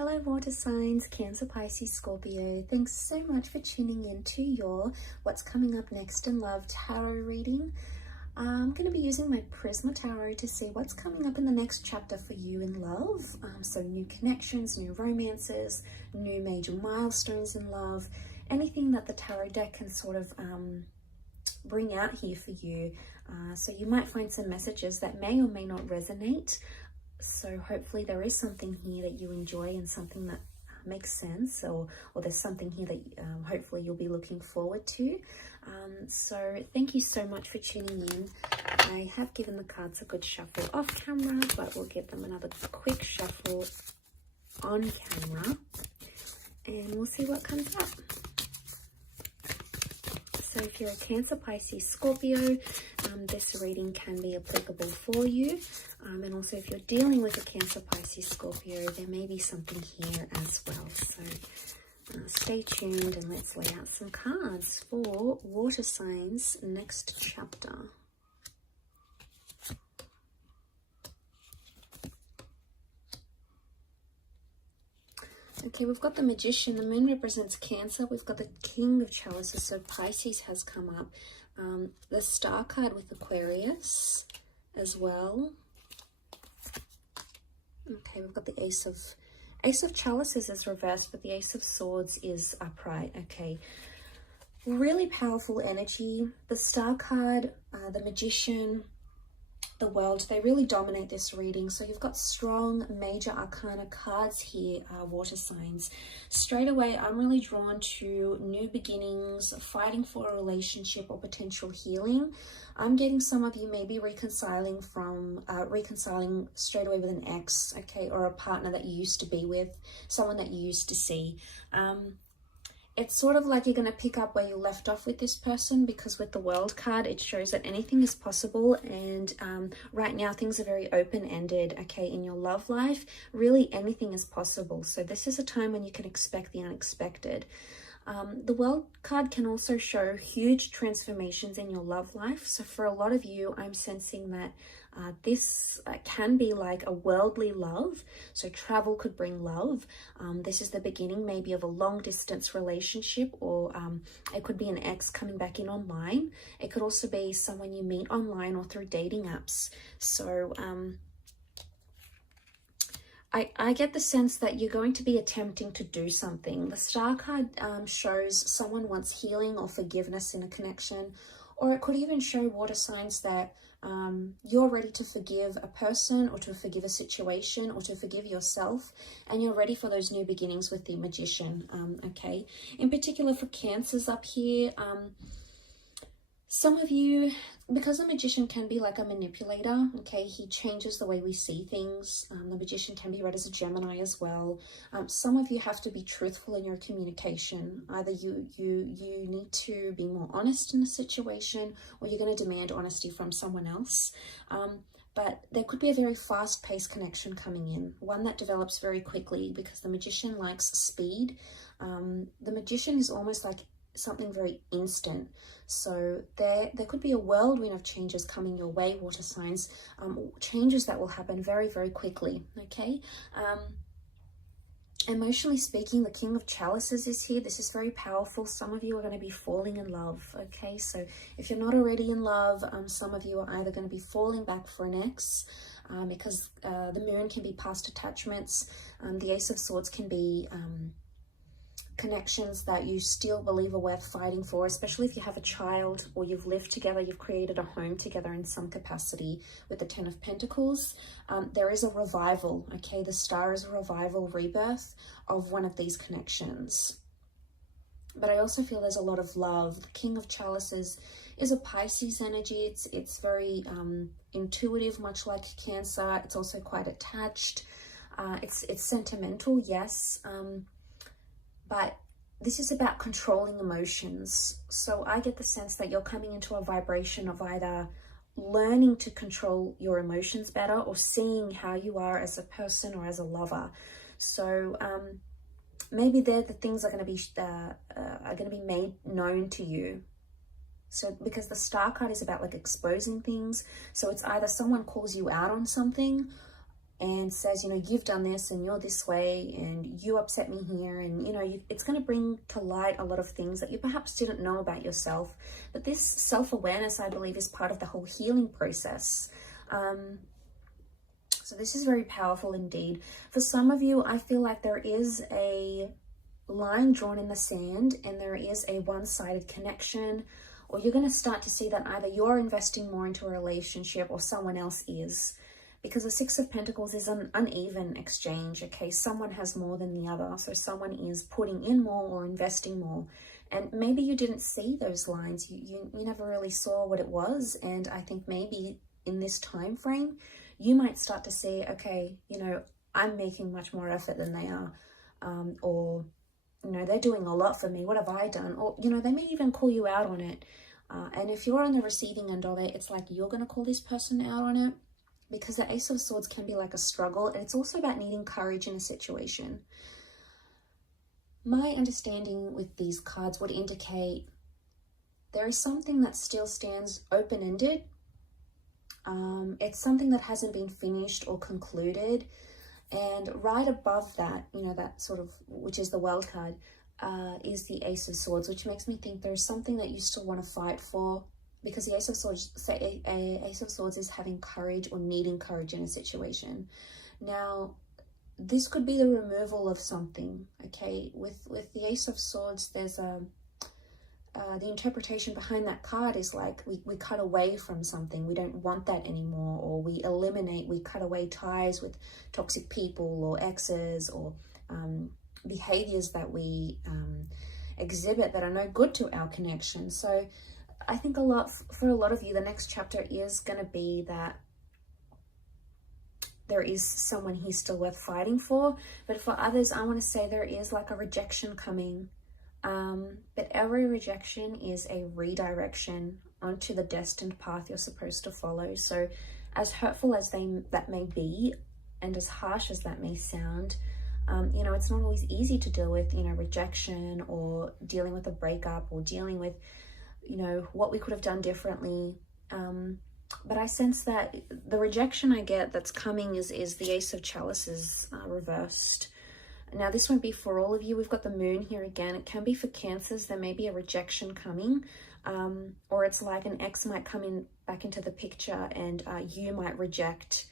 Hello water signs, Cancer, Pisces, Scorpio. Thanks so much for tuning in to your What's Coming Up Next in Love tarot reading. I'm going to be using my Prisma Tarot to see what's coming up in the next chapter for you in love. So new connections, new romances, new major milestones in love, anything that the tarot deck can sort of bring out here for you. So you might find some messages that may or may not resonate. So hopefully there is something here that you enjoy and something that makes sense, or there's something here that hopefully you'll be looking forward to. So thank you so much for tuning in. I have given the cards a good shuffle off camera, but we'll give them another quick shuffle on camera and we'll see what comes up. So if you're a Cancer, Pisces, Scorpio, this reading can be applicable for you. And also if you're dealing with a Cancer, Pisces, Scorpio, there may be something here as well. So stay tuned and let's lay out some cards for water signs next chapter. Okay, we've got the Magician. The moon represents Cancer. We've got the King of Chalices, so Pisces has come up. The Star card with Aquarius as well. Okay, we've got the Ace of Chalices is reversed, but the Ace of Swords is upright. Okay, really powerful energy. The Star card, the Magician, the World, they really dominate this reading. So you've got strong major arcana cards here, water signs. Straight away, I'm really drawn to new beginnings, fighting for a relationship or potential healing. I'm getting some of you maybe reconciling straight away with an ex, okay, or a partner that you used to be with, someone that you used to see. It's sort of like you're going to pick up where you left off with this person, because with the World card, it shows that anything is possible. And right now, things are very open-ended, okay, in your love life. Really, anything is possible. So this is a time when you can expect the unexpected. The World card can also show huge transformations in your love life. So for a lot of you, I'm sensing that this can be like a worldly love. So travel could bring love. This is the beginning maybe of a long distance relationship, or it could be an ex coming back in online. It could also be someone you meet online or through dating apps. So I get the sense that you're going to be attempting to do something. The Star card shows someone wants healing or forgiveness in a connection, or it could even show water signs that you're ready to forgive a person, or to forgive a situation, or to forgive yourself, and you're ready for those new beginnings with the Magician. Okay, in particular for Cancers up here, some of you, because the Magician can be like a manipulator, okay, he changes the way we see things. The Magician can be read as a Gemini as well. Some of you have to be truthful in your communication. Either you need to be more honest in the situation, or you're going to demand honesty from someone else. But there could be a very fast-paced connection coming in, one that develops very quickly, because the Magician likes speed. The Magician is almost like something very instant. So there could be a whirlwind of changes coming your way, water signs, changes that will happen very, very quickly, okay? Emotionally speaking, the King of Chalices is here. This is very powerful. Some of you are going to be falling in love, okay? So if you're not already in love, some of you are either going to be falling back for an ex, because the moon can be past attachments. The Ace of Swords can be connections that you still believe are worth fighting for, especially if you have a child or you've lived together, you've created a home together in some capacity. With the Ten of Pentacles, there is a revival, okay? The Star is a revival, rebirth of one of these connections. But I also feel there's a lot of love. The King of Chalices is a Pisces energy. It's very intuitive, much like Cancer. It's also quite attached. It's sentimental, yes. But this is about controlling emotions. So I get the sense that you're coming into a vibration of either learning to control your emotions better, or seeing how you are as a person or as a lover. So maybe the things are going to be made known to you. So because the Star card is about like exposing things. So it's either someone calls you out on something, and says, you know, you've done this and you're this way and you upset me here. And, you know, it's going to bring to light a lot of things that you perhaps didn't know about yourself. But this self-awareness, I believe, is part of the whole healing process. So this is very powerful indeed. For some of you, I feel like there is a line drawn in the sand and there is a one-sided connection, or you're going to start to see that either you're investing more into a relationship or someone else is. Because the Six of Pentacles is an uneven exchange, okay? Someone has more than the other. So someone is putting in more or investing more. And maybe you didn't see those lines. You never really saw what it was. And I think maybe in this time frame, you might start to see, okay, you know, I'm making much more effort than they are. Or, you know, they're doing a lot for me. What have I done? Or, you know, they may even call you out on it. And if you're on the receiving end of it, it's like you're going to call this person out on it. Because the Ace of Swords can be like a struggle, and it's also about needing courage in a situation. My understanding with these cards would indicate there is something that still stands open-ended. It's something that hasn't been finished or concluded. And right above that, you know, that sort of, which is the World card, is the Ace of Swords, which makes me think there's something that you still want to fight for. Because the Ace of Swords, Ace of Swords is having courage or needing courage in a situation. Now, this could be the removal of something, okay? With the Ace of Swords, there's the interpretation behind that card is like we cut away from something. We don't want that anymore, or we eliminate, we cut away ties with toxic people or exes or behaviors that we exhibit that are no good to our connection. So I think for a lot of you, the next chapter is going to be that there is someone here still worth fighting for. But for others, I want to say there is like a rejection coming. But every rejection is a redirection onto the destined path you're supposed to follow. So as hurtful as that may be, and as harsh as that may sound, you know, it's not always easy to deal with, you know, rejection or dealing with a breakup or dealing with, you know, what we could have done differently. But I sense that the rejection I get that's coming is the Ace of Chalices reversed. Now, this won't be for all of you. We've got the Moon here again. It can be for Cancers. There may be a rejection coming, or it's like an ex might come back into the picture, and you might reject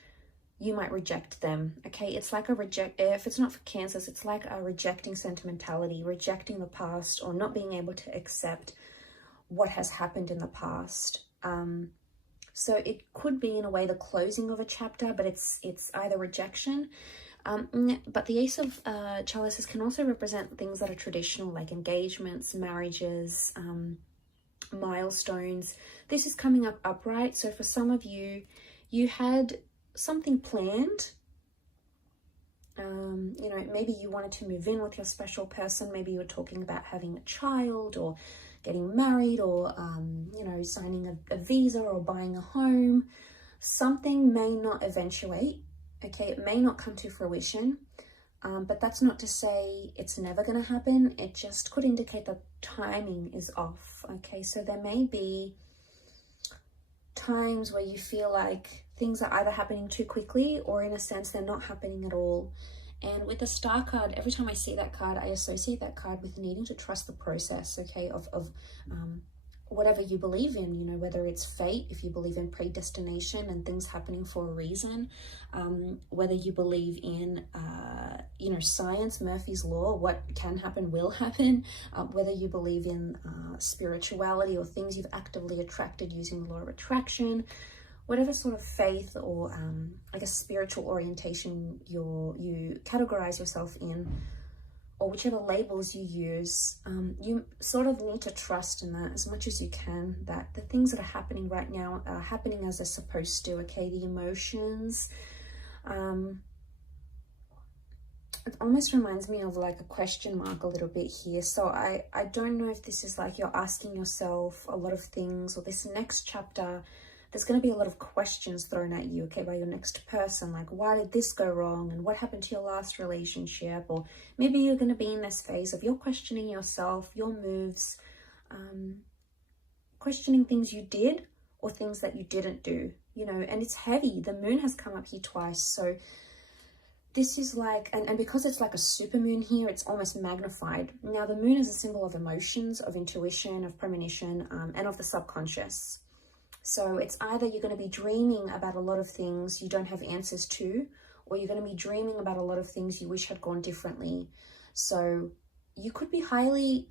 them. Okay, it's like if it's not for Cancers, it's like a rejecting sentimentality, rejecting the past, or not being able to accept what has happened in the past. So it could be in a way the closing of a chapter, but it's either rejection. But the Ace of Chalices can also represent things that are traditional, like engagements, marriages, milestones. This is coming up upright. So for some of you, you had something planned. You know, maybe you wanted to move in with your special person. Maybe you were talking about having a child or getting married or, you know, signing a visa or buying a home. Something may not eventuate, okay? It may not come to fruition, but that's not to say it's never going to happen. It just could indicate that timing is off, okay? So there may be times where you feel like things are either happening too quickly or in a sense they're not happening at all. And with the Star card, every time I see that card, I associate that card with needing to trust the process, okay, of whatever you believe in, you know, whether it's fate, if you believe in predestination and things happening for a reason, whether you believe in, you know, science, Murphy's Law, what can happen will happen, whether you believe in spirituality or things you've actively attracted using the law of attraction, whatever sort of faith or I guess spiritual orientation you categorize yourself in, or whichever labels you use, you sort of need to trust in that as much as you can, that the things that are happening right now are happening as they're supposed to, okay? The emotions, it almost reminds me of like a question mark a little bit here. So I don't know if this is like you're asking yourself a lot of things, or this next chapter, there's going to be a lot of questions thrown at you, okay, by your next person, like, why did this go wrong, and what happened to your last relationship? Or maybe you're going to be in this phase of you're questioning yourself, your moves, questioning things you did or things that you didn't do, you know, and it's heavy. The Moon has come up here twice, so this is like, and because it's like a super moon here, it's almost magnified. Now, the moon is a symbol of emotions, of intuition, of premonition, and of the subconscious. So it's either you're going to be dreaming about a lot of things you don't have answers to, or you're going to be dreaming about a lot of things you wish had gone differently. So you could be highly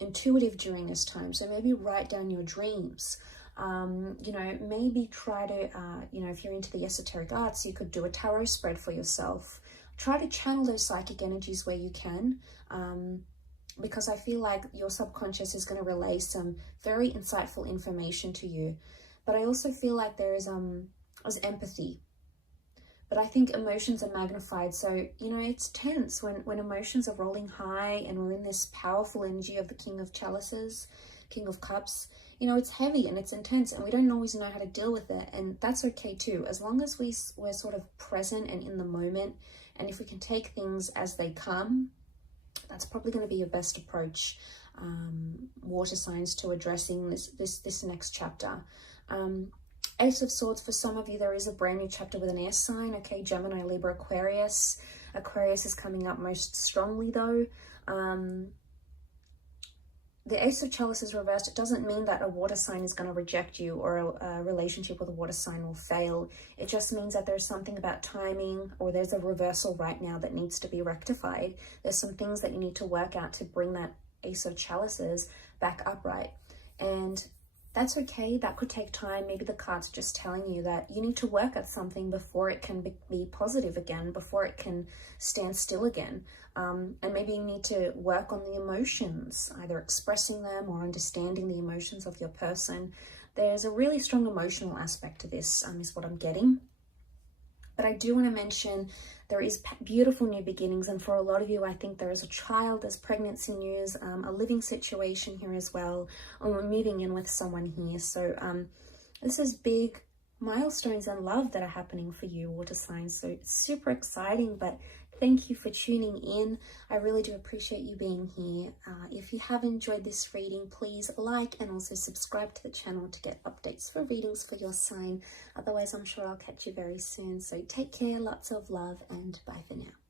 intuitive during this time. So maybe write down your dreams. You know, maybe try to, you know, if you're into the esoteric arts, you could do a tarot spread for yourself. Try to channel those psychic energies where you can, because I feel like your subconscious is going to relay some very insightful information to you. But I also feel like there is empathy. But I think emotions are magnified. So, you know, it's tense when emotions are rolling high and we're in this powerful energy of the King of Chalices, King of Cups. You know, it's heavy and it's intense and we don't always know how to deal with it. And that's okay too. As long as we're sort of present and in the moment, and if we can take things as they come, that's probably going to be your best approach, water signs, to addressing this next chapter. Ace of Swords, for some of you, there is a brand new chapter with an air sign. Okay, Gemini, Libra, Aquarius. Aquarius is coming up most strongly though. The Ace of Chalices reversed, it doesn't mean that a water sign is going to reject you or a relationship with a water sign will fail. It just means that there's something about timing, or there's a reversal right now that needs to be rectified. There's some things that you need to work out to bring that Ace of Chalices back upright. And that's okay. That could take time. Maybe the cards are just telling you that you need to work at something before it can be positive again, before it can stand still again. And maybe you need to work on the emotions, either expressing them or understanding the emotions of your person. There's a really strong emotional aspect to this, is what I'm getting. But I do want to mention there is beautiful new beginnings. And for a lot of you, I think there is a child, there's pregnancy news, a living situation here as well. And we're moving in with someone here. So this is big milestones in love that are happening for you, water signs. So it's super exciting, but thank you for tuning in. I really do appreciate you being here. If you have enjoyed this reading, please like and also subscribe to the channel to get updates for readings for your sign. Otherwise, I'm sure I'll catch you very soon. So take care, lots of love, and bye for now.